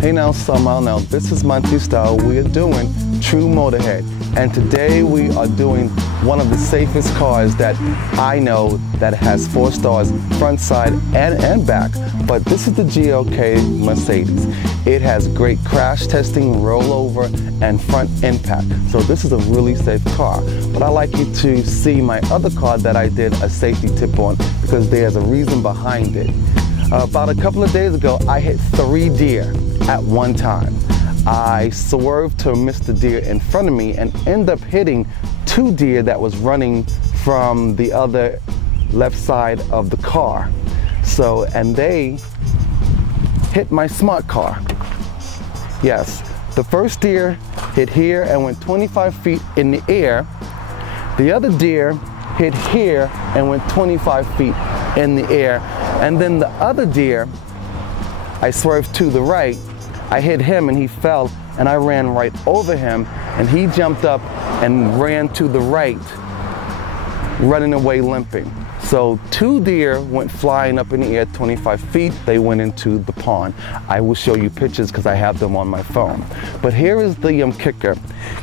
Hey now, Summer. Now this is Monty Style. We are doing True Motorhead, and today we are doing one of the safest cars that I know that has 4 stars front, side, and back. But this is the GLK Mercedes. It has great crash testing, rollover, and front impact. So this is a really safe car. But I'd like you to see my other car that I did a safety tip on, because there's a reason behind it. About a couple of days ago, I hit 3 deer at one time. I swerved to miss the deer in front of me and ended up hitting 2 deer that was running from the other left side of the car. So, and they hit my smart car. Yes, the first deer hit here and went 25 feet in the air. The other deer hit here and went 25 feet in the air. And then the other deer, I swerved to the right, I hit him and he fell, and I ran right over him, and he jumped up and ran to the right, running away limping. So 2 deer went flying up in the air 25 feet. They went into the pond. I will show you pictures because I have them on my phone. But here is the kicker.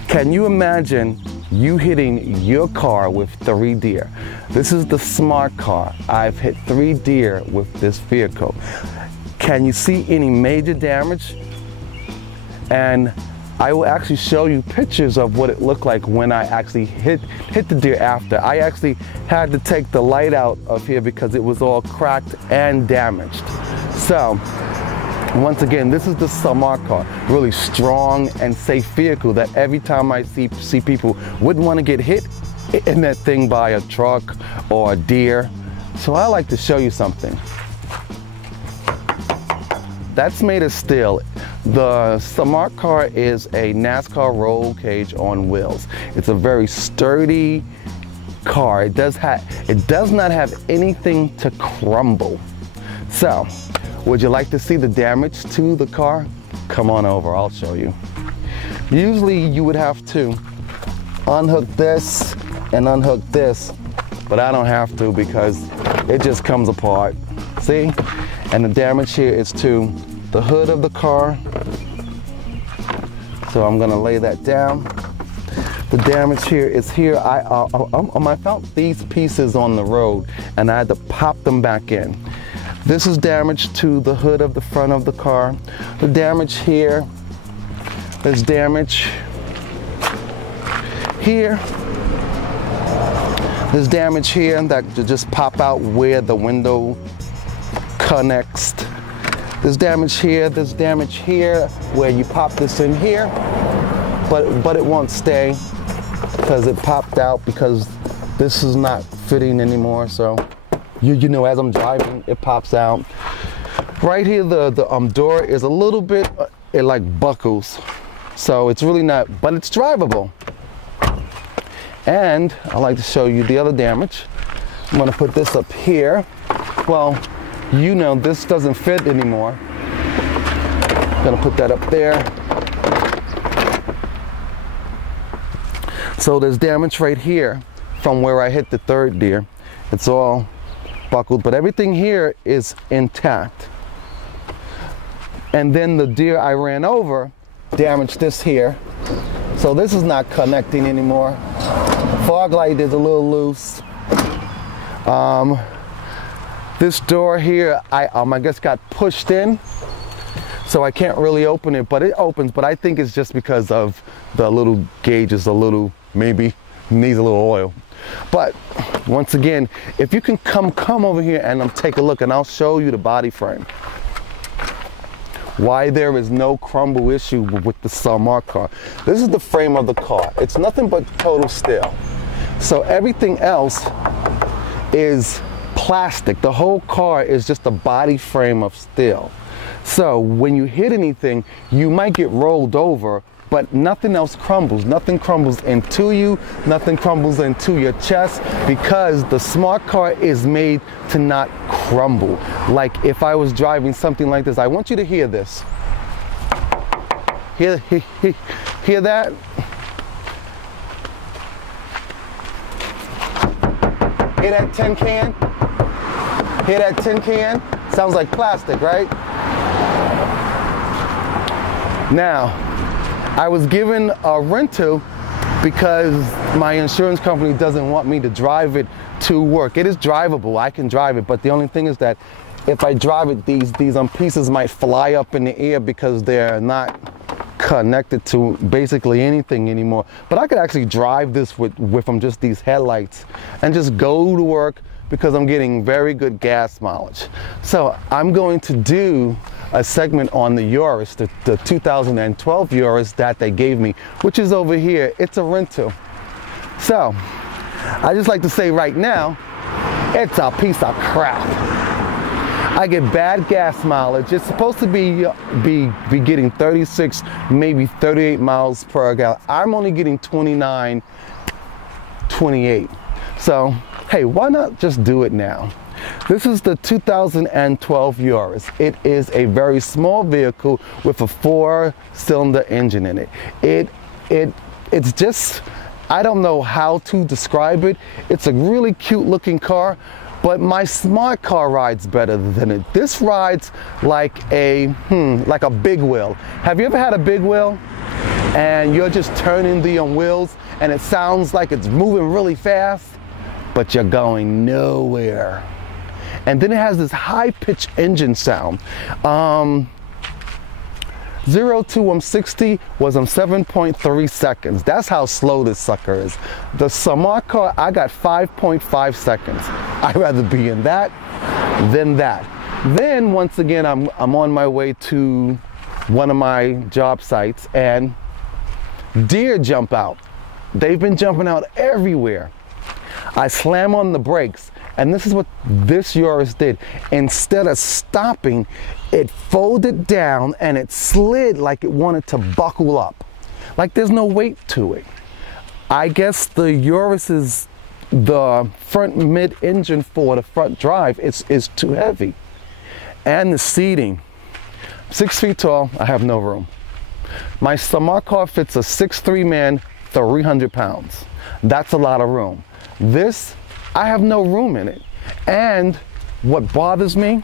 Can you imagine you hitting your car with 3 deer? This is the smart car. I've hit 3 deer with this vehicle. Can you see any major damage? And I will actually show you pictures of what it looked like when I actually hit the deer after. I actually had to take the light out of here because it was all cracked and damaged. So, once again, this is the smart car. Really strong and safe vehicle that every time I see people wouldn't want to get hit in that thing by a truck or a deer. So I like to show you something. That's made of steel. The smart car is a NASCAR roll cage on wheels. It's a very sturdy car. It does not have anything to crumble. So, would you like to see the damage to the car? Come on over, I'll show you. Usually you would have to unhook this and unhook this, but I don't have to because it just comes apart. See? And the damage here is to the hood of the car. So I'm gonna lay that down. The damage here is here. I found these pieces on the road and I had to pop them back in. This is damage to the hood of the front of the car. The damage here, there's damage here. There's damage here that just pop out where the window connects. There's damage here where you pop this in here, but it won't stay because it popped out because this is not fitting anymore. So you know, as I'm driving, it pops out. Right here, the door is a little bit, it like buckles. So it's really not, but it's drivable. And I like to show you the other damage. I'm gonna put this up here. Well, you know, this doesn't fit anymore. I'm gonna put that up there. So there's damage right here from where I hit the 3rd deer. It's all buckled, but everything here is intact. And then the deer I ran over damaged this here. So this is not connecting anymore. Fog light is a little loose. This door here, I guess got pushed in, so I can't really open it, but it opens, but I think it's just because of the little gauge is a little, maybe needs a little oil. But once again, if you can come over here and take a look, and I'll show you the body frame. Why there is no crumble issue with the smart car. This is the frame of the car. It's nothing but total steel. So everything else is plastic. The whole car is just a body frame of steel. So when you hit anything, you might get rolled over, but nothing else crumbles. Nothing crumbles into you, nothing crumbles into your chest, because the smart car is made to not crumble. Like if I was driving something like this, I want you to hear this. Hear that? Hear that tin can? Hear that tin can? Sounds like plastic, right? Now, I was given a rental because my insurance company doesn't want me to drive it to work. It is drivable, I can drive it, but the only thing is that if I drive it, these pieces might fly up in the air because they're not connected to basically anything anymore. But I could actually drive this with just these headlights and just go to work because I'm getting very good gas mileage. So I'm going to do a segment on the Urus, the 2012 Urus that they gave me, which is over here. It's a rental. So I just like to say right now, it's a piece of crap. I get bad gas mileage. It's supposed to be getting 36, maybe 38 miles per gallon. I'm only getting 29, 28. So, hey, why not just do it now? This is the 2012 Urus. It is a very small vehicle with a 4-cylinder engine in it. It's just, I don't know how to describe it. It's a really cute looking car, but my smart car rides better than it. This rides like a big wheel. Have you ever had a big wheel and you're just turning the wheels and it sounds like it's moving really fast, but you're going nowhere? And then it has this high-pitched engine sound. 0 to 60 was 7.3 seconds. That's how slow this sucker is. The smart car, I got 5.5 seconds. I'd rather be in that than that. Then once again, I'm on my way to one of my job sites and deer jump out. They've been jumping out everywhere. I slam on the brakes, and this is what this Urus did. Instead of stopping, it folded down and it slid like it wanted to buckle up. Like there's no weight to it. I guess the Urus is the front mid-engine for the front drive is too heavy. And the seating. 6 feet tall, I have no room. My smart car fits a 6'3" man, 300 pounds. That's a lot of room. This, I have no room in it. And what bothers me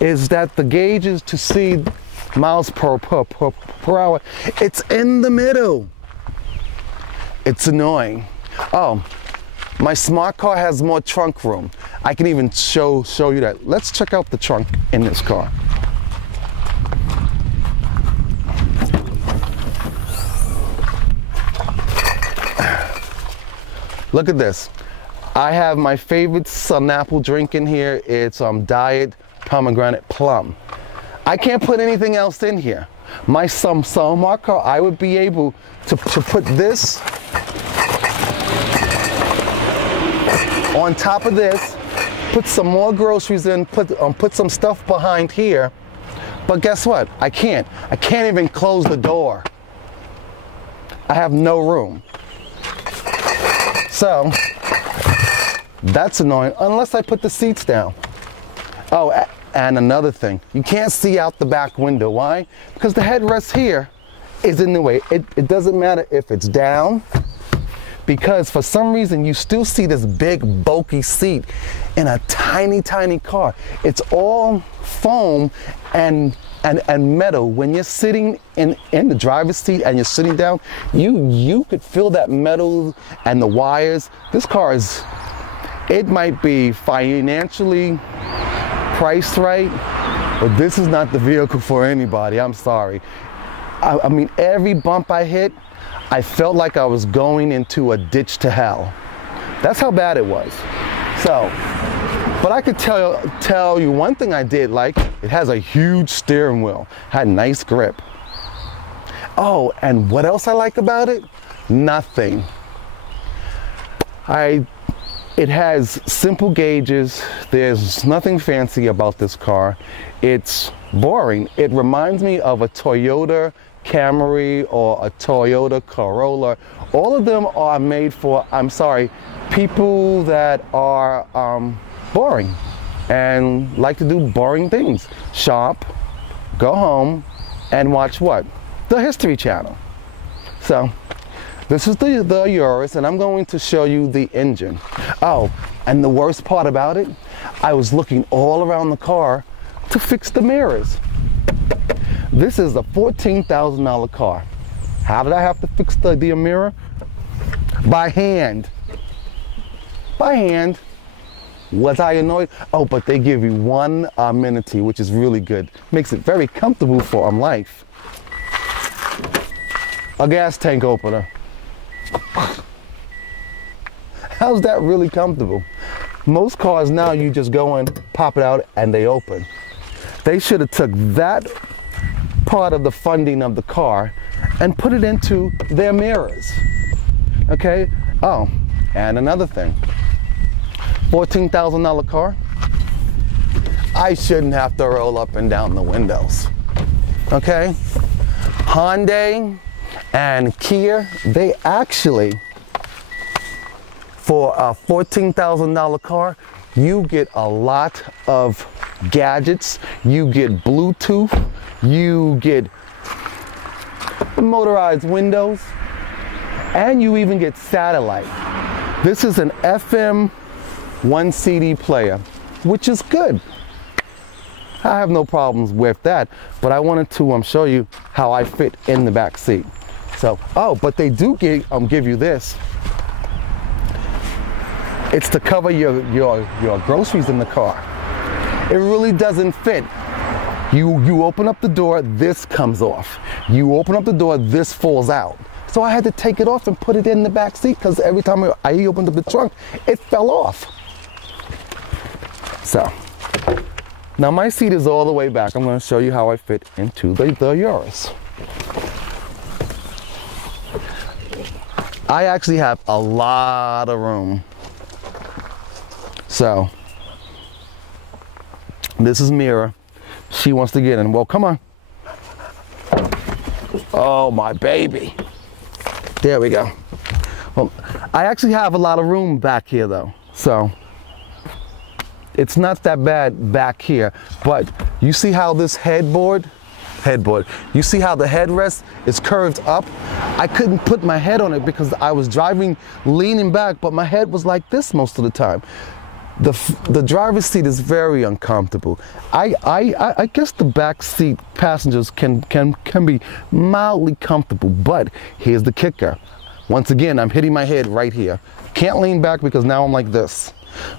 is that the gauges to see miles per hour, it's in the middle. It's annoying. Oh, my smart car has more trunk room. I can even show you that. Let's check out the trunk in this car. Look at this. I have my favorite Sun-Apple drink in here. It's Diet Pomegranate Plum. I can't put anything else in here. My smart car, I would be able to put this on top of this, put some more groceries in, put some stuff behind here. But guess what? I can't even close the door. I have no room. So that's annoying, unless I put the seats down. Oh, and another thing, you can't see out the back window. Why? Because the headrest here is in the way. It doesn't matter if it's down, because for some reason you still see this big bulky seat in a tiny car. It's all foam and metal. When you're sitting in the driver's seat and you're sitting down, you could feel that metal and the wires. This car is, it might be financially priced right, but this is not the vehicle for anybody. I'm sorry. I mean, every bump I hit, I felt like I was going into a ditch to hell. That's how bad it was. So, but I could tell you one thing I did like. It has a huge steering wheel, had nice grip. Oh, and what else I like about it? Nothing. It has simple gauges. There's nothing fancy about this car. It's boring. It reminds me of a Toyota Camry or a Toyota Corolla. All of them are made for, I'm sorry, people that are boring and like to do boring things. Shop, go home, and watch what? The History Channel. So this is the Urus, and I'm going to show you the engine. Oh, and the worst part about it, I was looking all around the car to fix the mirrors. This is a $14,000 car. How did I have to fix the mirror? By hand. By hand. Was I annoyed? Oh, but they give you one amenity, which is really good. Makes it very comfortable for life. A gas tank opener. How's that really comfortable? Most cars now, you just go in, pop it out, and they open. They should have took that part of the funding of the car and put it into their mirrors. Okay? Oh, and another thing. $14,000 car. I shouldn't have to roll up and down the windows. Okay? Hyundai and Kia, they actually, for a $14,000 car, you get a lot of gadgets. You get Bluetooth. You get motorized windows. And you even get satellite. This is an FM 1 CD player, which is good. I have no problems with that, but I wanted to show you how I fit in the back seat. So, oh, but they do give you this. It's to cover your groceries in the car. It really doesn't fit. You open up the door, this comes off. You open up the door, this falls out. So I had to take it off and put it in the back seat because every time I opened up the trunk, it fell off. So, now my seat is all the way back. I'm going to show you how I fit into the Urus. I actually have a lot of room. So, this is Mira. She wants to get in. Well, come on. Oh, my baby. There we go. Well, I actually have a lot of room back here though. So, it's not that bad back here, but you see how this headboard, you see how the headrest is curved up? I couldn't put my head on it because I was driving leaning back, but my head was like this most of the time. The driver's seat is very uncomfortable. I guess the back seat passengers can be mildly comfortable, but here's the kicker. Once again, I'm hitting my head right here. Can't lean back because now I'm like this.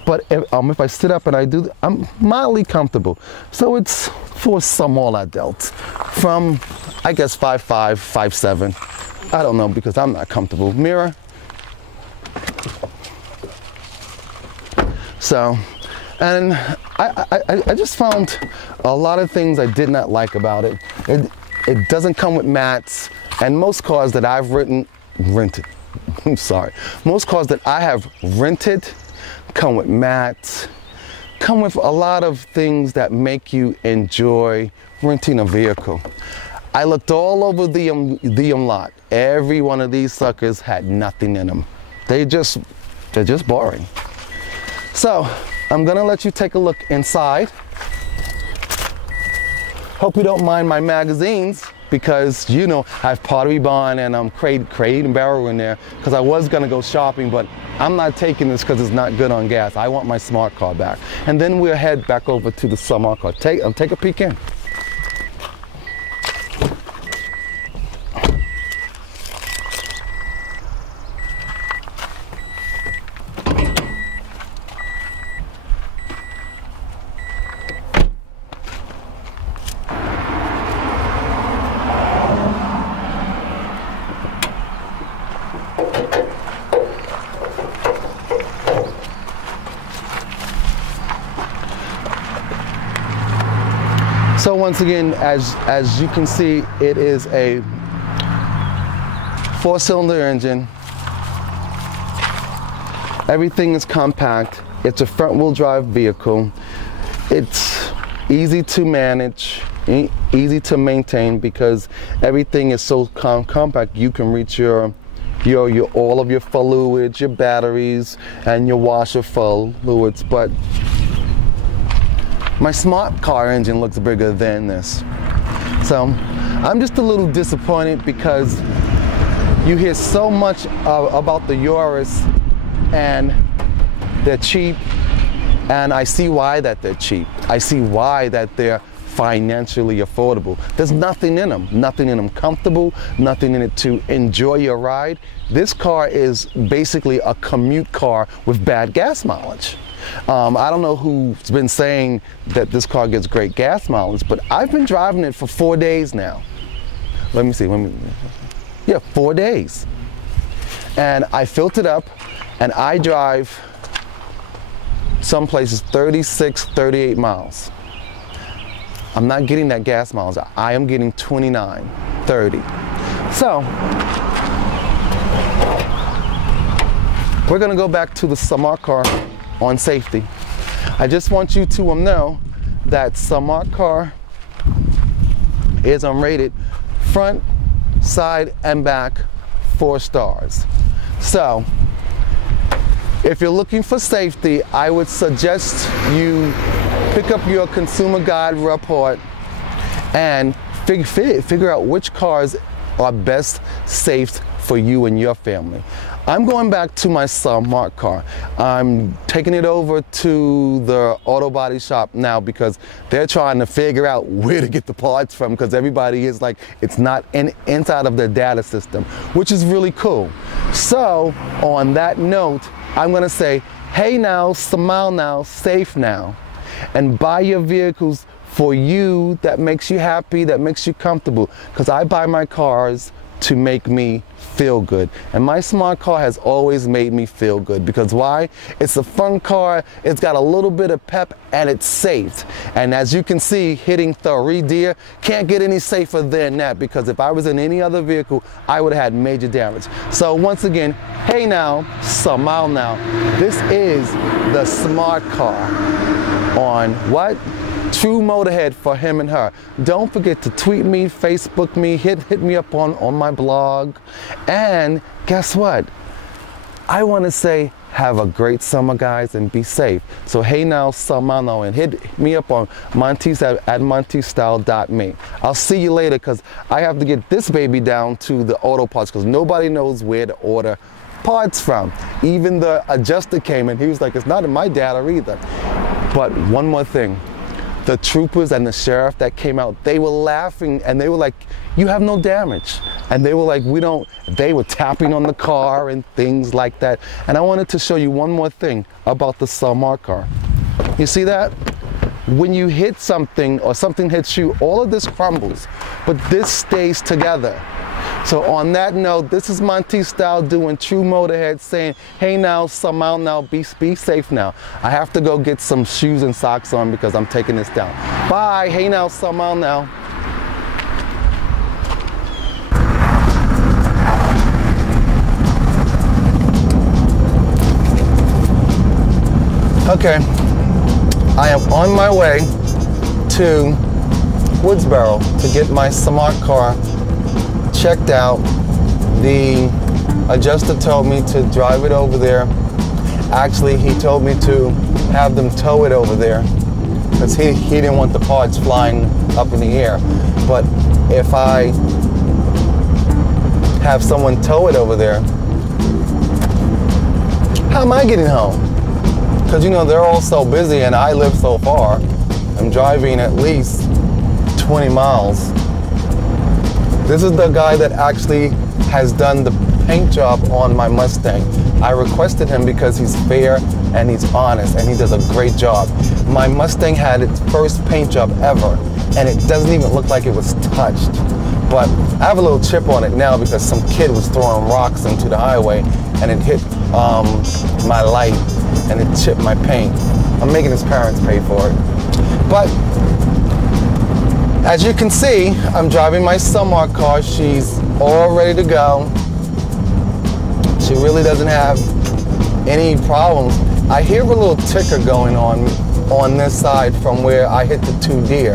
But if I sit up and I do, I'm mildly comfortable. So it's for some all adults from, I guess, 5'5", 5'7". I don't know because I'm not comfortable. Mirror. So, and I just found a lot of things I did not like about it. It doesn't come with mats, and most cars that I've rented, I'm sorry, most cars that I have rented come with mats, come with a lot of things that make you enjoy renting a vehicle. I looked all over the lot. Every one of these suckers had nothing in them. They're just boring. So, I'm gonna let you take a look inside. Hope you don't mind my magazines because, you know, I have Pottery Barn and Crate and Barrel in there because I was gonna go shopping, but I'm not taking this because it's not good on gas. I want my smart car back. And then we'll head back over to the smart car. Take a peek in. So once again, as you can see, it is a 4-cylinder engine. Everything is compact. It's a front-wheel drive vehicle. It's easy to manage, easy to maintain because everything is so compact. You can reach your all of your fluids, your batteries, and your washer fluids. But my smart car engine looks bigger than this. So I'm just a little disappointed because you hear so much about the Urus and they're cheap, and I see why that they're cheap. I see why that they're financially affordable. There's nothing in them. Nothing in them comfortable, nothing in it to enjoy your ride. This car is basically a commute car with bad gas mileage. I don't know who's been saying that this car gets great gas mileage, but I've been driving it for 4 days now. Let me see, yeah, 4 days. And I filled it up, and I drive some places 36, 38 miles. I'm not getting that gas mileage. I am getting 29, 30. So, we're gonna go back to the Smart car on safety. I just want you to know that Smart car is unrated front, side, and back 4 stars. So, if you're looking for safety, I would suggest you pick up your consumer guide report and figure out which cars are best safe for you and your family. I'm going back to my Smart car. I'm taking it over to the auto body shop now because they're trying to figure out where to get the parts from, because everybody is like, it's not inside of their data system, which is really cool. So on that note, I'm gonna say, hey now, smile now, safe now, and buy your vehicles for you that makes you happy, that makes you comfortable, because I buy my cars to make me feel good. And my Smart car has always made me feel good. Because why? It's a fun car, it's got a little bit of pep, and it's safe. And as you can see, hitting 3 deer, can't get any safer than that, because if I was in any other vehicle, I would have had major damage. So once again, hey now, smile now. This is the Smart car on what? True Motorhead for him and her. Don't forget to tweet me, Facebook me, hit me up on my blog. And guess what? I want to say have a great summer, guys, and be safe. So hey now, summer now, and hit me up on Montes at montestyle.me. I'll see you later, because I have to get this baby down to the auto parts, because nobody knows where to order parts from. Even the adjuster came and he was like, it's not in my data either. But one more thing. The troopers and the sheriff that came out, they were laughing and they were like, you have no damage. And they were like, they were tapping on the car and things like that. And I wanted to show you one more thing about the Smart car. You see that? When you hit something or something hits you, all of this crumbles, but this stays together. So on that note, this is Monty Style doing True Motorhead saying, hey now, smile now, be safe now. I have to go get some shoes and socks on because I'm taking this down. Bye, hey now, smile now. Okay, I am on my way to Woodsboro to get my Smart car checked out. The adjuster told me to drive it over there. Actually, he told me to have them tow it over there because he didn't want the parts flying up in the air. But if I have someone tow it over there, how am I getting home? Because you know, they're all so busy and I live so far. I'm driving at least 20 miles. This is the guy that actually has done the paint job on my Mustang. I requested him because he's fair and he's honest and he does a great job. My Mustang had its first paint job ever and it doesn't even look like it was touched. But I have a little chip on it now because some kid was throwing rocks into the highway and it hit my light and it chipped my paint. I'm making his parents pay for it. But as you can see, I'm driving my Smart car. She's all ready to go. She really doesn't have any problems. I hear a little ticker going on this side from where I hit the 2 deer.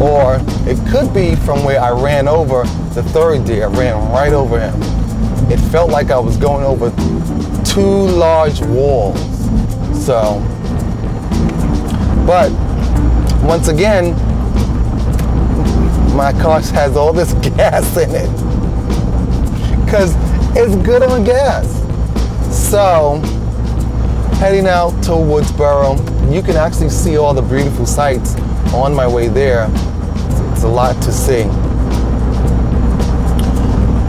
Or it could be from where I ran over the 3rd deer. I ran right over him. It felt like I was going over 2 large walls. So, but once again, my car has all this gas in it because it's good on gas. So heading out to Woodsboro. You can actually see all the beautiful sights on my way there. It's a lot to see.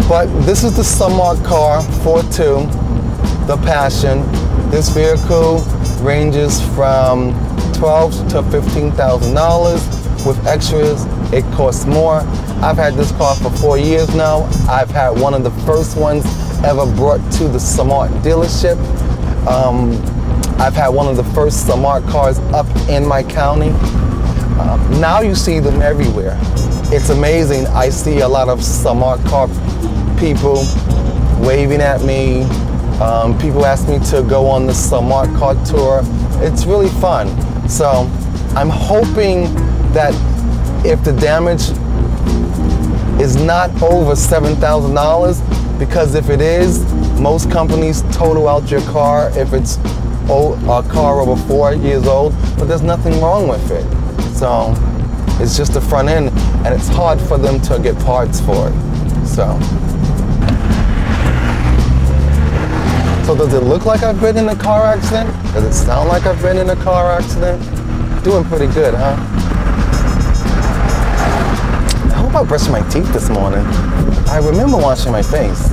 But this is the Smarty car 4.2, the Passion. This vehicle ranges from $12,000 to $15,000. With extras, it costs more. I've had this car for 4 years now. I've had one of the first ones ever brought to the Smarty dealership. I've had one of the first Smarty cars up in my county. Now you see them everywhere. It's amazing. I see a lot of Smarty car people waving at me. People ask me to go on the Smarty car tour. It's really fun. So I'm hoping that if the damage is not over $7,000, because if it is, most companies total out your car if it's a car over 4 years old, but there's nothing wrong with it. So it's just the front end, and it's hard for them to get parts for it. So does it look like I've been in a car accident? Does it sound like I've been in a car accident? Doing pretty good, huh? I hope I brushed my teeth this morning. I remember washing my face.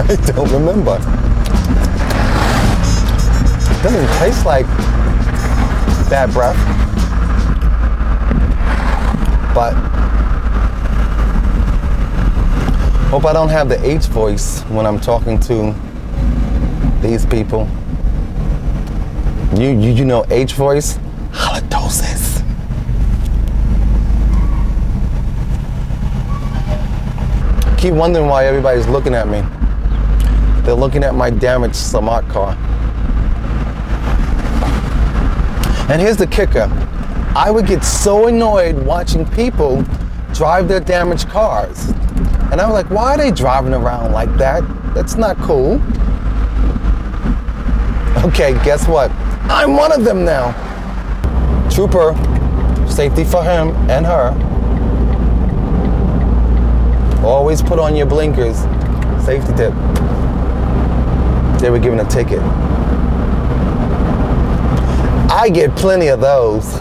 I don't remember. It doesn't taste like bad breath, but hope I don't have the H voice when I'm talking to these people. You know H voice? Halitosis. Keep wondering why everybody's looking at me. They're looking at my damaged Smarty car. And here's the kicker. I would get so annoyed watching people drive their damaged cars. And I was like, why are they driving around like that? That's not cool. Okay, guess what? I'm one of them now. Trooper, safety for him and her. Always put on your blinkers. Safety tip. They were given a ticket. I get plenty of those.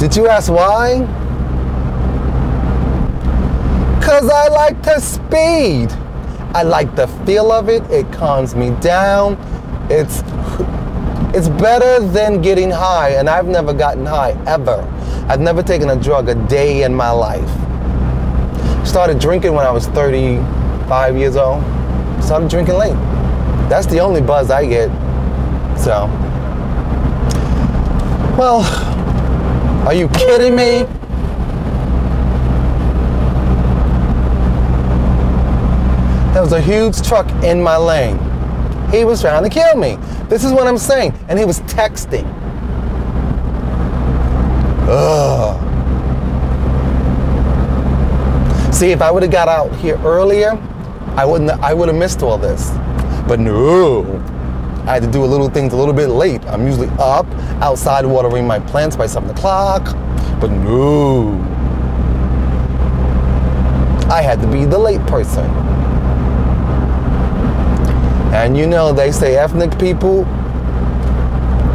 Did you ask why? Because I like to speed. I like the feel of it. It calms me down. It's better than getting high, and I've never gotten high, ever. I've never taken a drug a day in my life. Started drinking when I was 35 years old. Started drinking late. That's the only buzz I get. So, well, are you kidding me? There was a huge truck in my lane. He was trying to kill me. This is what I'm saying. And he was texting. Ugh. See, if I would have got out here earlier, I would have missed all this. But no, I had to do a little things a little bit late. I'm usually up outside watering my plants by 7 o'clock, but no. I had to be the late person. And you know, they say ethnic people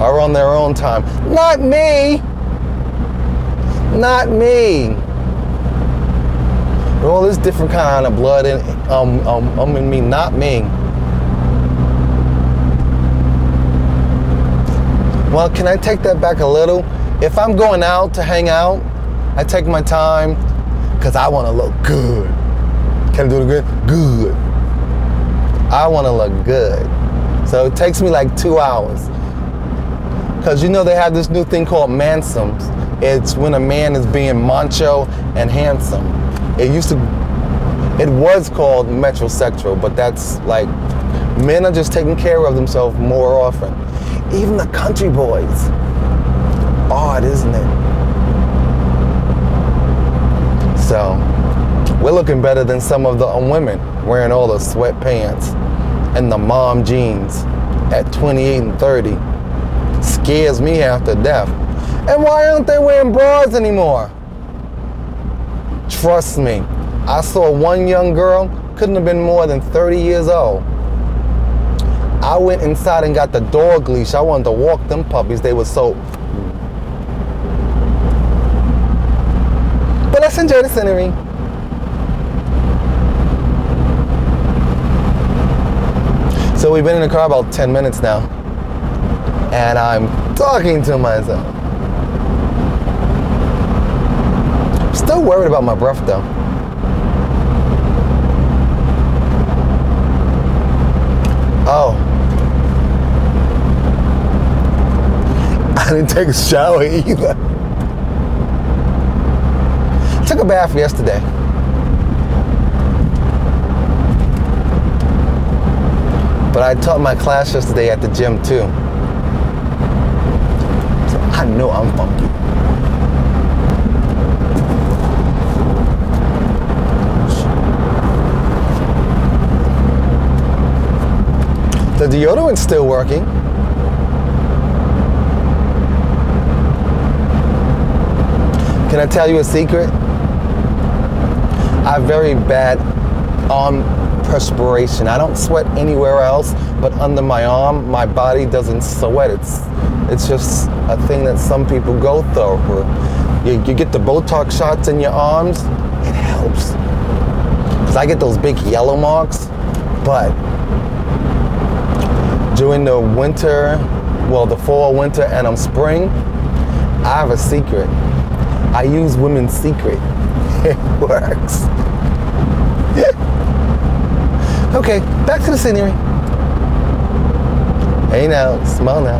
are on their own time. Not me. Not me. All this different kind of blood in me, not me. Well, can I take that back a little? If I'm going out to hang out, I take my time because I want to look good. Can I do it good? Good. I want to look good. So it takes me like 2 hours. Because you know they have this new thing called mansoms. It's when a man is being macho and handsome. It was called metrosexual, but that's like, men are just taking care of themselves more often. Even the country boys. Odd, isn't it? So, we're looking better than some of the women wearing all the sweatpants and the mom jeans at 28 and 30. Scares me half to death. And why aren't they wearing bras anymore? Trust me, I saw one young girl, couldn't have been more than 30 years old. I went inside and got the dog leash. I wanted to walk them puppies. They were so... But let's enjoy the scenery. So we've been in the car about 10 minutes now. And I'm talking to myself. Still worried about my breath though. Oh. I didn't take a shower either. Took a bath yesterday. But I taught my class yesterday at the gym too. So I know I'm funky. The deodorant's still working. Can I tell you a secret? I have very bad arm perspiration. I don't sweat anywhere else, but under my arm, my body doesn't sweat. It's just a thing that some people go through. You get the Botox shots in your arms, it helps. Because I get those big yellow marks, but during the winter, well, the fall, winter, and spring, I have a secret. I use women's secret. It works. Okay, back to the scenery. Hey now, smile now.